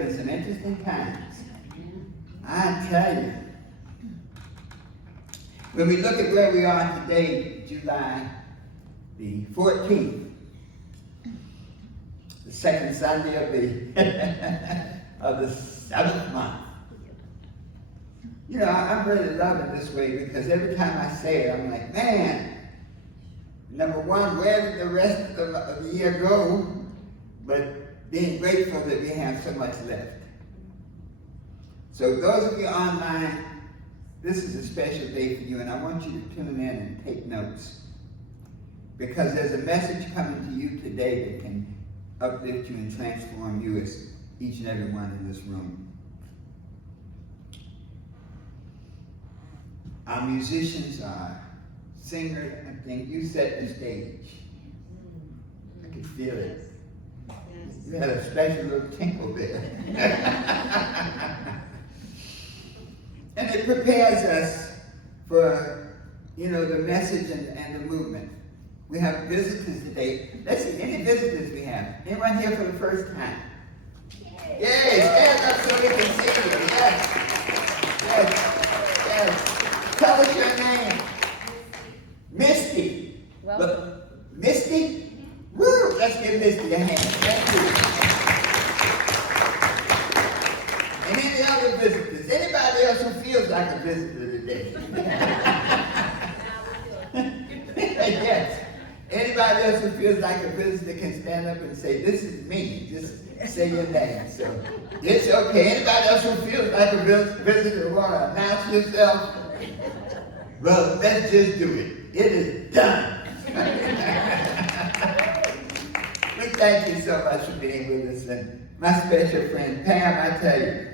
in some interesting times. I tell you. When we look at where we are today, July the 14th, the second Sunday of the seventh month. You know, I'm really loving this way because every time I say it, I'm like, man, number one, where did the rest of the year go? But being grateful that we have so much left. So those of you online, this is a special day for you, and I want you to tune in and take notes. Because there's a message coming to you today that can uplift you and transform you as each and every one in this room. Our musicians, our singers, I think you set the stage. I can feel it. You had a special little tinkle there. And it prepares us for, you know, the message and the movement. We have visitors today. Let's see, any visitors we have? Anyone here for the first time? Yes, stand up so we can see you. Yes. Yes. Yes. Tell us your name. Misty. Welcome. Misty? Woo! Let's give Misty a hand. Thank you. And any other visitors? Anybody else who feels like a visitor today? Yes. Anybody else who feels like a visitor can stand up and say, this is me. Just say your name. So it's okay. Anybody else who feels like a visitor want to announce yourself? Well, let's just do it. It is done. We thank you so much for being with us. And my special friend Pam, I tell you,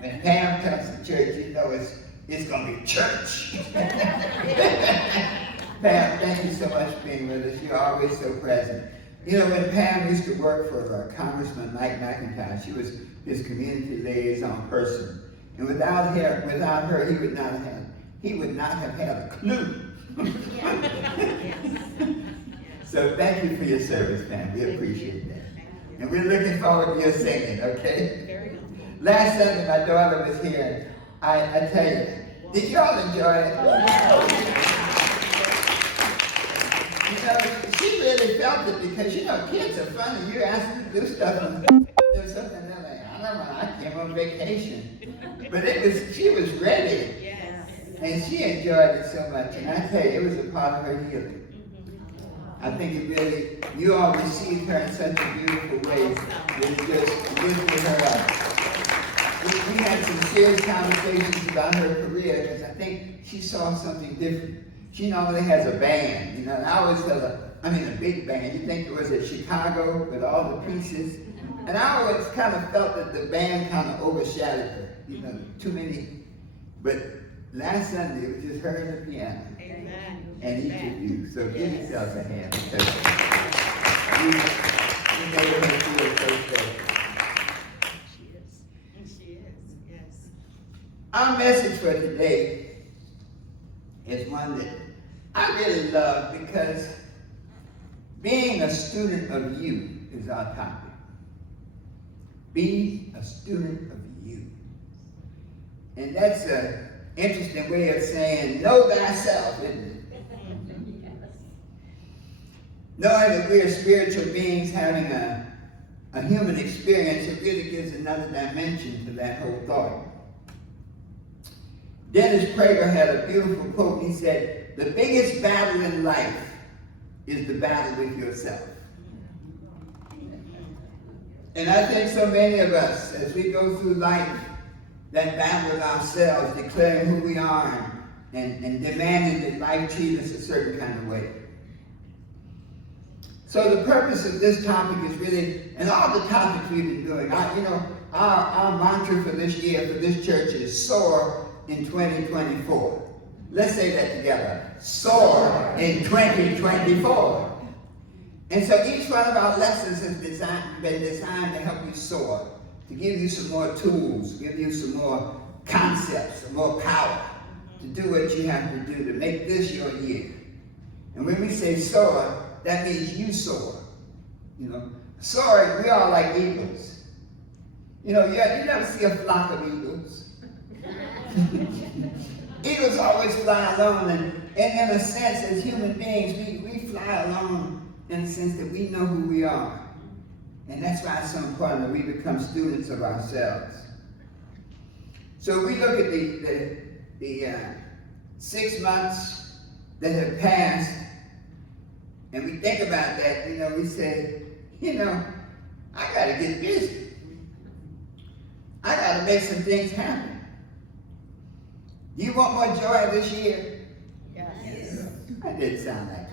when Pam comes to church, you know it's going to be church. Pam, thank you so much for being with us. You're always so present. You know, when Pam used to work for Congressman Mike McIntyre, she was his community liaison person. And without her, he would not have had a clue. So thank you for your service, Pam. We appreciate that. And we're looking forward to your singing, okay? Last Sunday, my daughter was here. I tell you, did y'all enjoy it? You know, she really felt it because, you know, kids are funny. You ask them to do stuff and do something, and they're like, I don't know, I came on vacation. But she was ready. Yes. And she enjoyed it so much. And I tell you, it was a part of her healing. I think it really, you all received her in such a beautiful way that it just lifted her up. We had some serious conversations about her career because I think she saw something different. She normally has a band, you know, and I always tell her, a big band. You think it was at Chicago with all the pieces. And I always kind of felt that the band kind of overshadowed her, you know, too many. But last Sunday, it was just her and the piano. Amen. And each of you. So give yourselves a hand because you made her feel so special. She is, yes. Our message for today is one that I really love because being a student of you is our topic. Be a student of you. And that's an interesting way of saying know thyself, isn't it? Knowing that we are spiritual beings having a human experience, it really gives another dimension to that whole thought. Dennis Prager had a beautiful quote. He said, the biggest battle in life is the battle with yourself. And I think so many of us, as we go through life, that battle with ourselves, declaring who we are and demanding that life treat us a certain kind of way. So the purpose of this topic is really, and all the topics we've been doing, our mantra for this year, for this church is soar in 2024. Let's say that together. Soar in 2024. And so each one of our lessons has been designed to help you soar, to give you some more tools, give you some more concepts, some more power to do what you have to do to make this your year. And when we say soar, that means you soar. You know, soaring, we are like eagles. You know, you never see a flock of eagles. Eagles always fly alone, and in a sense, as human beings, we fly alone in the sense that we know who we are. And that's why it's so important that we become students of ourselves. So we look at the 6 months that have passed, and we think about that, you know, we say, you know, I got to get busy. I got to make some things happen. Do you want more joy this year? Yes. That didn't sound like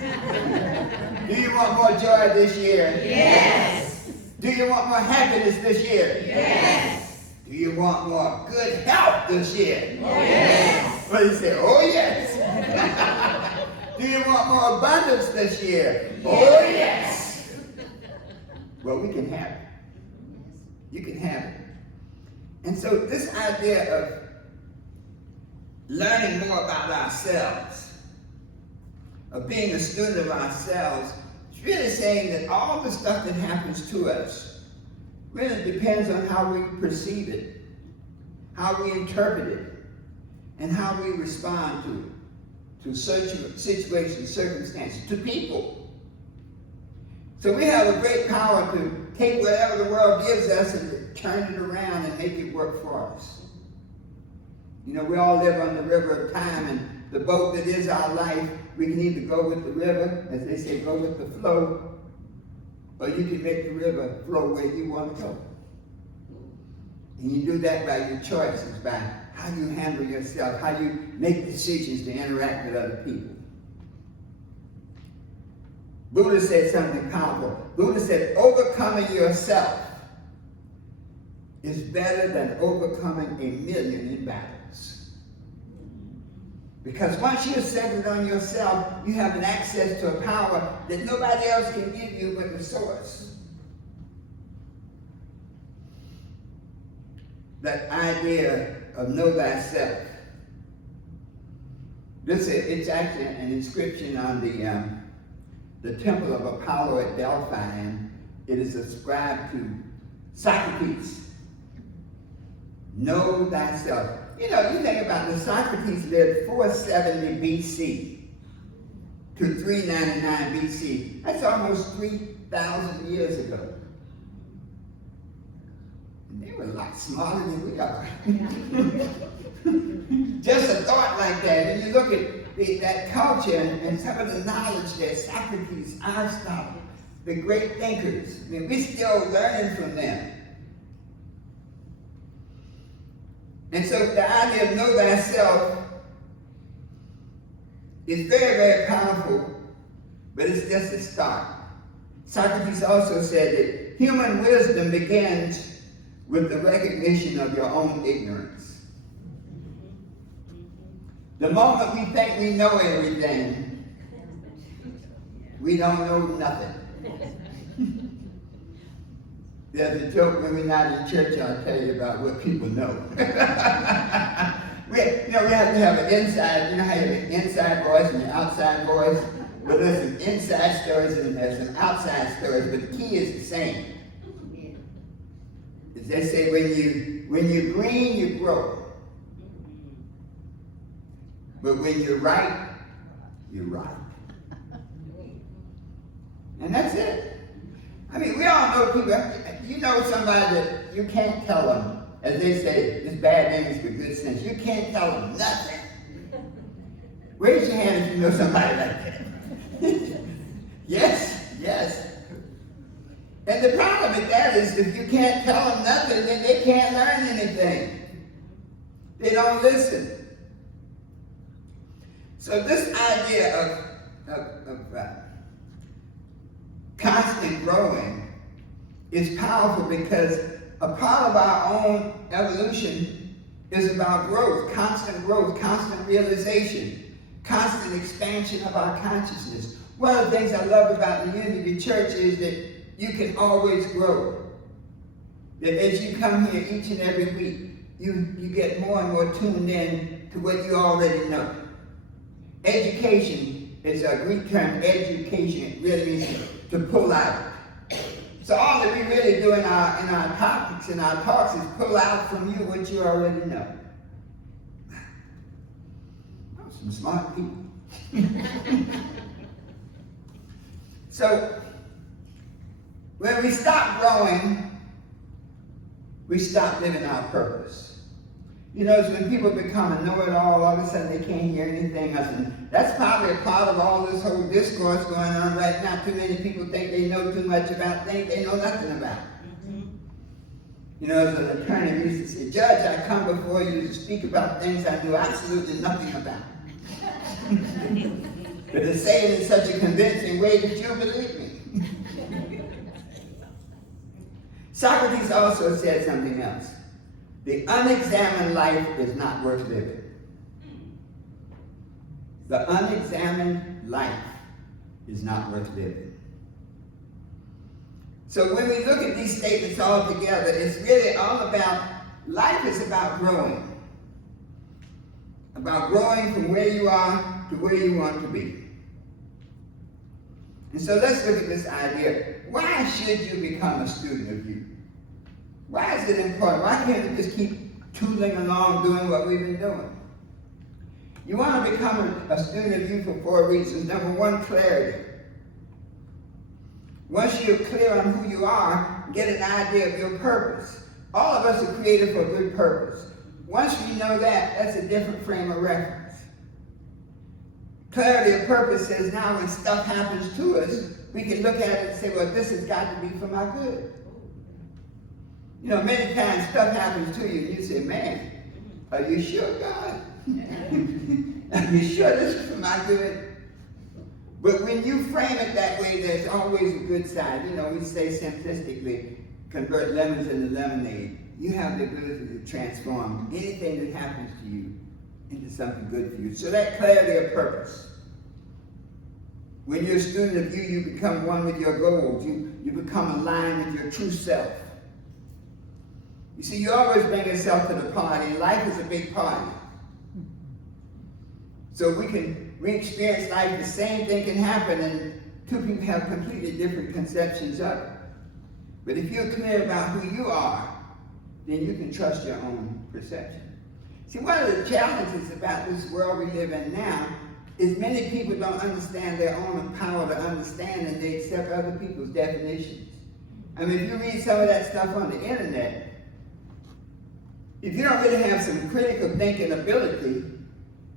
it. Do you want more joy this year? Yes. Do you want more happiness this year? Yes. Do you want more good health this year? Yes. Well, you say, oh yes. Do you want more abundance this year? Oh yes. Well, we can have it. You can have it. And so this idea of learning more about ourselves, of being a student of ourselves, is really saying that all the stuff that happens to us really depends on how we perceive it, how we interpret it, and how we respond to situations, circumstances, to people. So we have a great power to take whatever the world gives us and turn it around and make it work for us. You know, we all live on the river of time, and the boat that is our life, we can either go with the river, as they say, go with the flow, or you can make the river flow where you want to go. And you do that by your choices, by how you handle yourself, how you make decisions to interact with other people. Buddha said something powerful. Buddha said, overcoming yourself is better than overcoming 1,000,000 in battles. Because once you're centered on yourself, you have an access to a power that nobody else can give you but the source. That idea of know thyself. It's actually an inscription on the temple of Apollo at Delphi, and it is ascribed to Socrates. Know thyself. You know, you think about this, Socrates lived 470 BC to 399 BC. That's almost 3,000 years ago. And they were a lot smarter than we are. Just a thought like that. And you look at that culture and some of the knowledge that Socrates, Aristotle, the great thinkers, I mean, we're still learning from them. And so the idea of know thyself is very, very powerful, but it's just a start. Socrates also said that human wisdom begins with the recognition of your own ignorance. The moment we think we know everything, we don't know nothing. There's a joke when we're not in church, I'll tell you about what people know. we have to have an inside, you know how you have an inside voice and an outside voice? Well, there's some inside stories and there's some outside stories, but the key is the same. As they say, when you're green, you grow. But when you're right, you're right. And that's it. I mean, we all know people. You know somebody that you can't tell them, as they say, this bad name is for good sense. You can't tell them nothing. Raise your hand if you know somebody like that. Yes. And the problem with that is if you can't tell them nothing, then they can't learn anything. They don't listen. So this idea of constant growing is powerful because a part of our own evolution is about growth, constant realization, constant expansion of our consciousness. One of the things I love about the Unity Church is that you can always grow. That as you come here each and every week, you get more and more tuned in to what you already know. Education is a Greek term, education. It really means to pull out. So all that we really do in our topics, in our talks, is pull out from you what you already know. Oh, some smart people. So when we stop growing, we stop living our purpose. You know, it's when people become a know-it-all, all of a sudden they can't hear anything else. And that's probably a part of all this whole discourse going on right now. Too many people think they know too much about things they know nothing about. You know, as an attorney, we used to say, Judge, I come before you to speak about things I knew absolutely nothing about. But to say it in such a convincing way that you believe me. Socrates also said something else. The unexamined life is not worth living. The unexamined life is not worth living. So when we look at these statements all together, it's really all about, life is about growing. About growing from where you are to where you want to be. And so let's look at this idea. Why should you become a student of you? Why is it important? Why can't we just keep tooling along doing what we've been doing? You want to become a student of you for 4 reasons. Number one, clarity. Once you're clear on who you are, get an idea of your purpose. All of us are created for a good purpose. Once we know that, that's a different frame of reference. Clarity of purpose says now when stuff happens to us, we can look at it and say, well, this has got to be for my good. You know, many times stuff happens to you and you say, man, are you sure, God? Are you sure this is for my good? But when you frame it that way, there's always a good side. You know, we say simplistically, convert lemons into lemonade. You have the ability to transform anything that happens to you into something good for you. So that clarity of purpose. When you're a student of you, you become one with your goals. You become aligned with your true self. You see, you always bring yourself to the party. Life is a big party. So we experience life, the same thing can happen, and two people have completely different conceptions of it. But if you're clear about who you are, then you can trust your own perception. See, one of the challenges about this world we live in now is many people don't understand their own power to understand, and they accept other people's definitions. I mean, if you read some of that stuff on the internet, if you don't really have some critical thinking ability,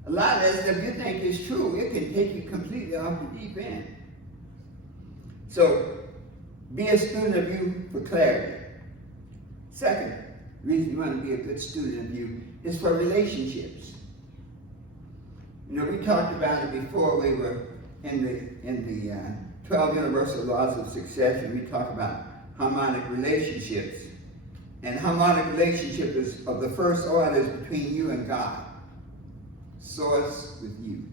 a lot of that stuff you think is true, it can take you completely off the deep end. So, be a student of you for clarity. Second reason you want to be a good student of you is for relationships. You know, we talked about it before. We were in the 12 Universal Laws of Success, and we talked about harmonic relationships. And harmonic relationship is of the first order is between you and God. Source with you.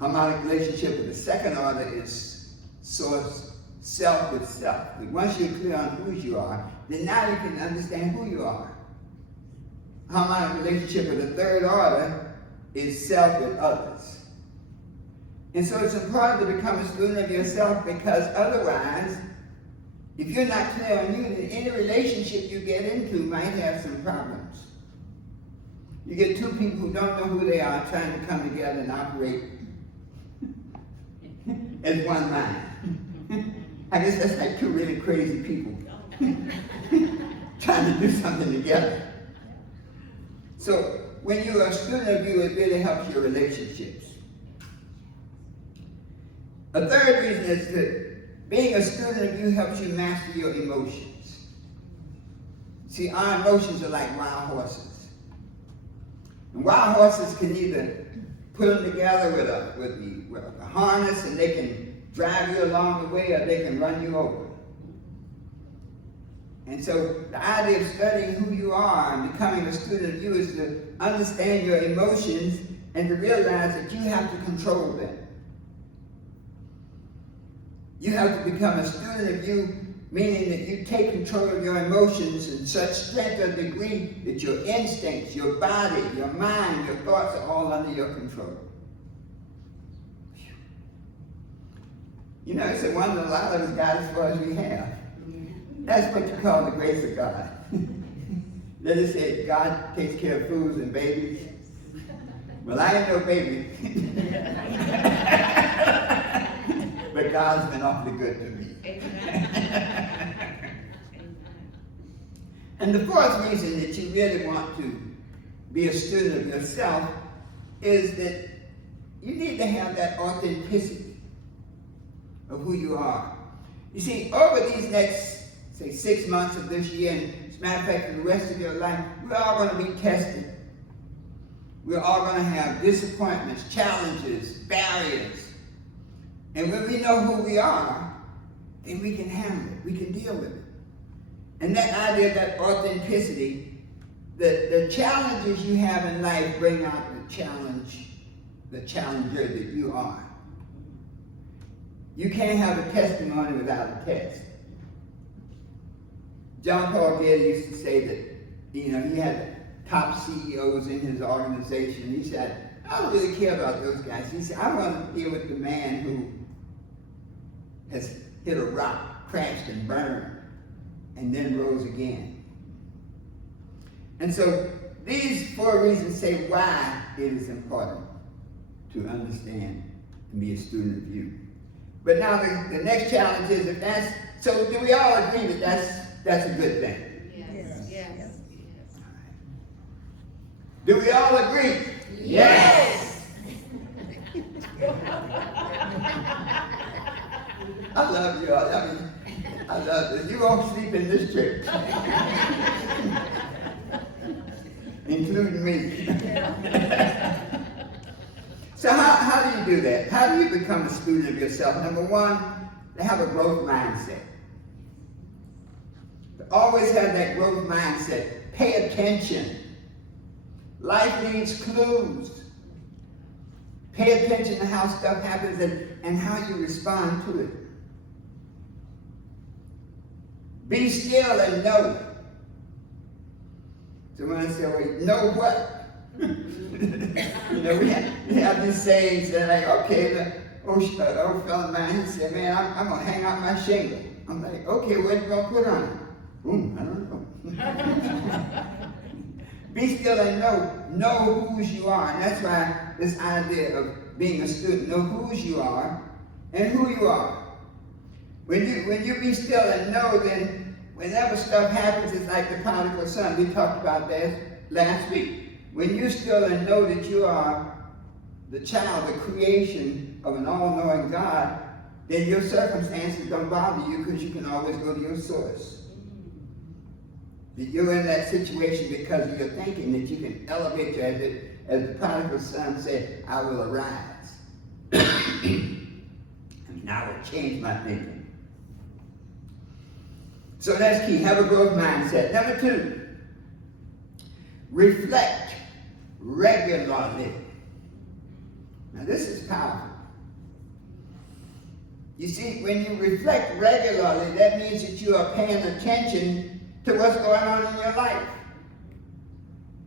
Harmonic relationship with the second order is source, self with self. But once you're clear on who you are, then now you can understand who you are. Harmonic relationship with the third order is self with others. And so it's important to become a student of yourself, because otherwise, if you're not clear on you, then any relationship you get into might have some problems. You get two people who don't know who they are trying to come together and operate as one mind. I guess that's like two really crazy people trying to do something together. So when you're a student of you, it really helps your relationships. A third reason is that being a student of you helps you master your emotions. See, our emotions are like wild horses. And wild horses can either put them together with a harness and they can drive you along the way, or they can run you over. And so the idea of studying who you are and becoming a student of you is to understand your emotions and to realize that you have to control them. You have to become a student of you, meaning that you take control of your emotions in such strength or degree that your instincts, your body, your mind, your thoughts are all under your control. You know, it's a wonder a lot of us got as far as we have. That's what you call the grace of God. Let us say God takes care of fools and babies. Well, I ain't no baby. But God's been awfully good to me. And the fourth reason that you really want to be a student of yourself is that you need to have that authenticity of who you are. You see, over these next, say, 6 months of this year, and as a matter of fact, for the rest of your life, we're all going to be tested. We're all going to have disappointments, challenges, barriers. And when we know who we are, then we can handle it. We can deal with it. And that idea of that authenticity, the challenges you have in life bring out the challenger that you are. You can't have a testimony without a test. John Paul Getty used to say that, he had top CEOs in his organization. He said, I don't really care about those guys. He said, I want to deal with the man who has hit a rock, crashed and burned, and then rose again. And so these 4 reasons say why it is important to understand and be a student of you. But now the next challenge is so do we all agree that that's a good thing? Yes. Do we all agree? Yes. I love you all. I love this. You won't sleep in this church. Including me. So how do you do that? How do you become a student of yourself? Number one, to have a growth mindset. To always have that growth mindset. Pay attention. Life needs clues. Pay attention to how stuff happens and how you respond to it. Be still and know. So when I say, well, know what? We have these sayings that like, okay, the old fella man, he said, man, I'm going to hang out my shingle. I'm like, okay, what are you going to put on it? I don't know. Be still and know whose you are. And that's why this idea of being a student, know whose you are and who you are. When you be still and know, then whenever stuff happens, it's like the prodigal son. We talked about that last week. When you still and know that you are the child, the creation of an all-knowing God, then your circumstances don't bother you because you can always go to your source. That you're in that situation because of your thinking, that you can elevate you as the prodigal son said, I will arise. And I will change my thinking. So that's key. Have a growth mindset. Number 2, reflect regularly. Now this is powerful. You see, when you reflect regularly, that means that you are paying attention to what's going on in your life.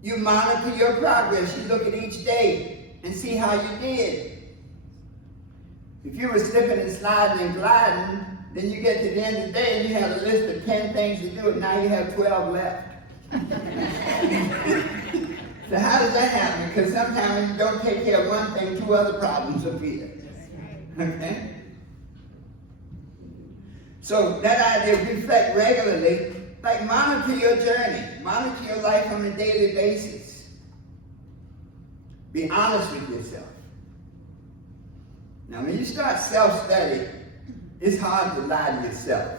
You monitor your progress. You look at each day and see how you did. If you were slipping and sliding and gliding, then you get to the end of the day and you have a list of 10 things to do, and now you have 12 left. So how does that happen? Because sometimes when you don't take care of one thing, 2 other problems appear. Okay? So that idea of reflect regularly, like monitor your journey, monitor your life on a daily basis. Be honest with yourself. Now when you start self-study, it's hard to lie to yourself.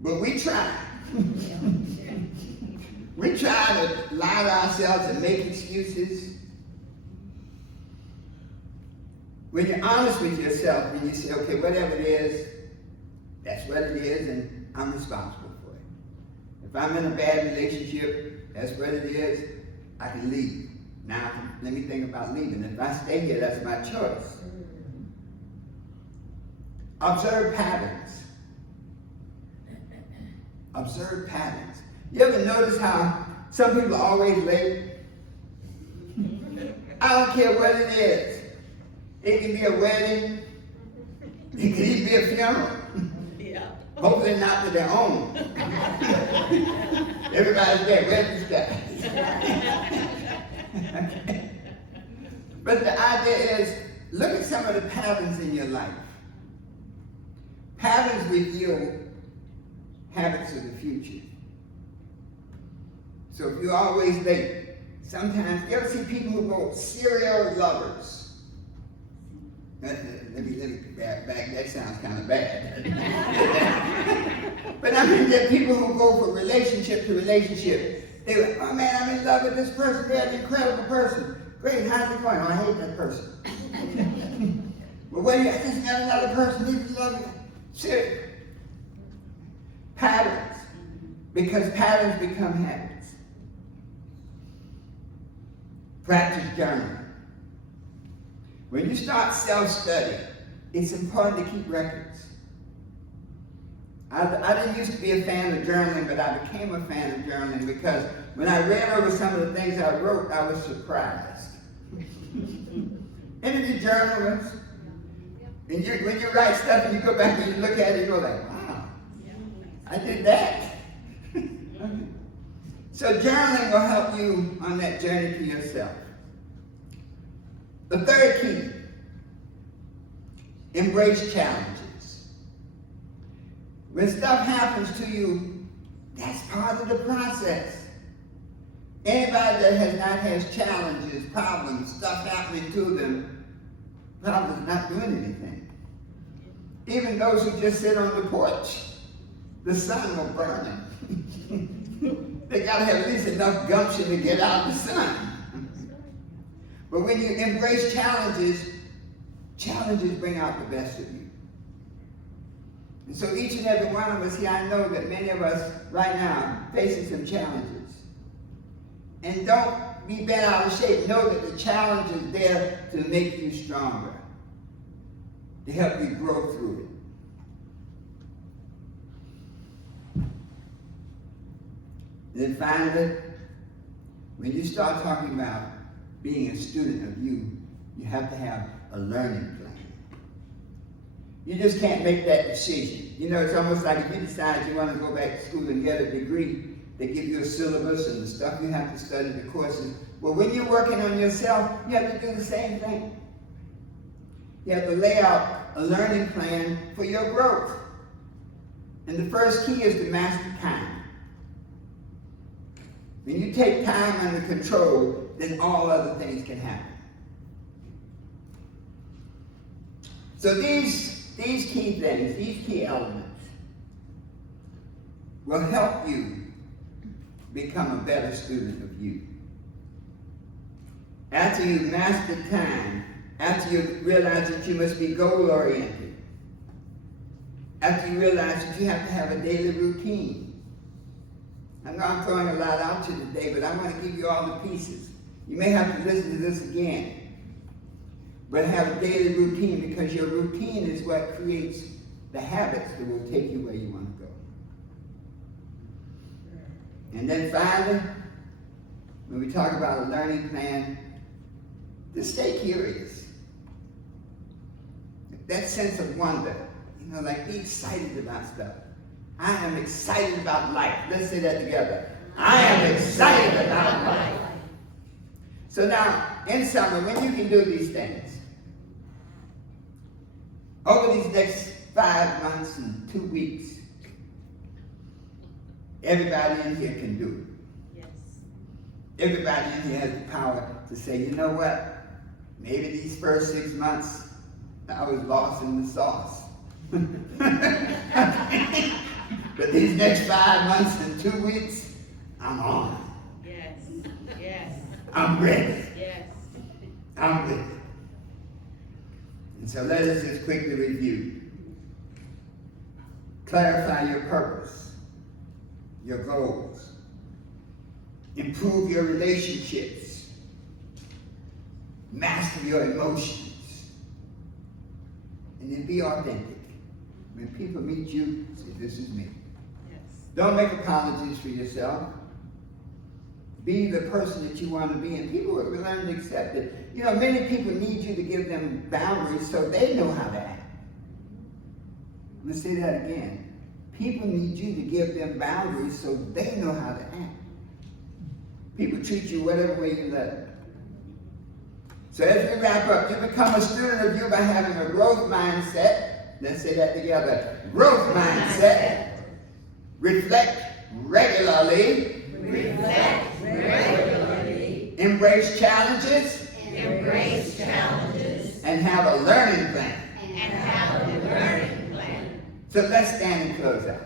But we try. We try to lie to ourselves and make excuses. When you're honest with yourself, when you say, okay, whatever it is, that's what it is, and I'm responsible for it. If I'm in a bad relationship, that's what it is, I can leave. Now, let me think about leaving. If I stay here, that's my choice. Observe patterns. Observe patterns. You ever notice how some people are always late? I don't care what it is. It can be a wedding. It could even be a funeral. Yeah. Hopefully not to their own. Everybody's there, where's the guy? But the idea is, look at some of the patterns in your life. Patterns reveal habits of the future. So if you're always late, sometimes you ever see people who go serial lovers. Let me back, that sounds kind of bad. But I mean, there are people who go from relationship to relationship. They go, oh man, I'm in love with this person, they're an incredible person. Great, how's it going? Oh, I hate that person. Well, wait, I just got another person, he's loving. Serious. Patterns. Because patterns become habits. Practice journaling. When you start self-study, it's important to keep records. I didn't used to be a fan of journaling, but I became a fan of journaling because when I read over some of the things I wrote, I was surprised. Any of you journalists? And when you write stuff and you go back and you look at it, you go like, wow, I did that. So journaling will help you on that journey to yourself. The third key, embrace challenges. When stuff happens to you, that's part of the process. Anybody that has not had challenges, problems, stuff happening to them, probably not doing anything. Even those who just sit on the porch, the sun will burn them. They gotta have at least enough gumption to get out of the sun. But when you embrace challenges, challenges bring out the best of you. And so each and every one of us here, I know that many of us right now facing some challenges. And don't be bent out of shape. Know that the challenge is there to make you stronger, to help you grow through it. And then finally, when you start talking about being a student of you have to have a learning plan. You just can't make that decision. You know, it's almost like if you decide you want to go back to school and get a degree, they give you a syllabus and the stuff you have to study, the courses. Well, when you're working on yourself, you have to do the same thing. You have to lay out a learning plan for your growth. And the first key is to master time. When you take time under control, then all other things can happen. So these key things, these key elements, will help you become a better student of you. After you master time, after you realize that you must be goal-oriented, after you realize that you have to have a daily routine. I know I'm throwing a lot out to you today, but I'm going to give you all the pieces. You may have to listen to this again. But have a daily routine, because your routine is what creates the habits that will take you where you want to go. And then finally, when we talk about a learning plan, just stay curious. That sense of wonder, you know, like be excited about stuff. I am excited about life. Let's say that together. I am excited about life. So now, in summer, when you can do these things, over these next 5 months and 2 weeks, everybody in here can do it. Yes. Everybody in here has the power to say, you know what? Maybe these first 6 months, I was lost in the sauce. But these next 5 months and 2 weeks, I'm on. Yes. Yes. I'm ready. Yes. I'm ready. And so let us just quickly review. Clarify your purpose, your goals. Improve your relationships. Master your emotions. And then be authentic. When people meet you, say, this is me. Yes. Don't make apologies for yourself. Be the person that you want to be, and people will learn to accept it. You know, many people need you to give them boundaries so they know how to act. I'm going to say that again. People need you to give them boundaries so they know how to act. People treat you whatever way you let them. So as we wrap up, you become a student of you by having a growth mindset. Let's say that together. Growth mindset. Reflect regularly. Reflect regularly. Embrace challenges. Embrace challenges. And have a learning plan. And have a learning plan. So let's stand and close out.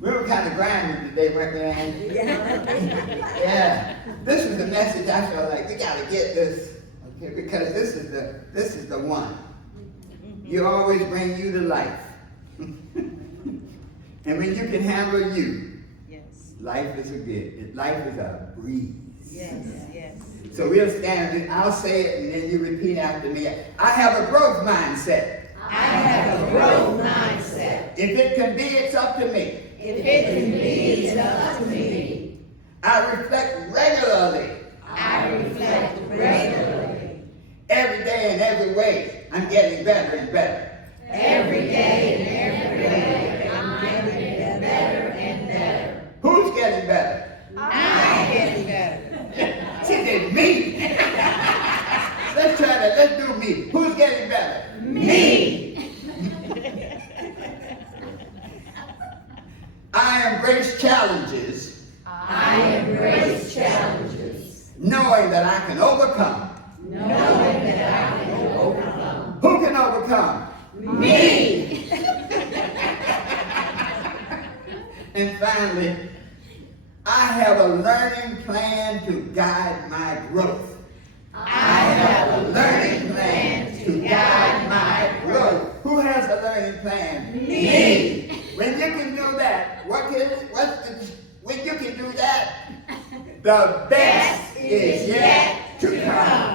We were kind of grinding today, weren't we, Andy? Yeah. This was the message I felt like we got to get this, okay? Because this is the one. You always bring you to life, and when you can handle you, Yes. life is a breeze. Yes. Yes. So we'll stand and I'll say it, and then you repeat after me. I have a growth mindset. I have a growth mindset. If it can be, it's up to me. If it can be, it's up to me. I reflect regularly. I reflect regularly. Every day and every way, I'm getting better and better. Every day and every way, I'm getting better and better. Who's getting better? I'm getting better. She said, me. Let's try that. Let's do me. Who's getting better? Me. I embrace challenges, I embrace challenges, knowing that I can overcome. knowing that I can overcome. Who can overcome? Me. And finally, I have a learning plan to guide my growth. I have a learning plan to guide my growth. Who has a learning plan? Me. When you can do that, when you can do that, the best is yet to come.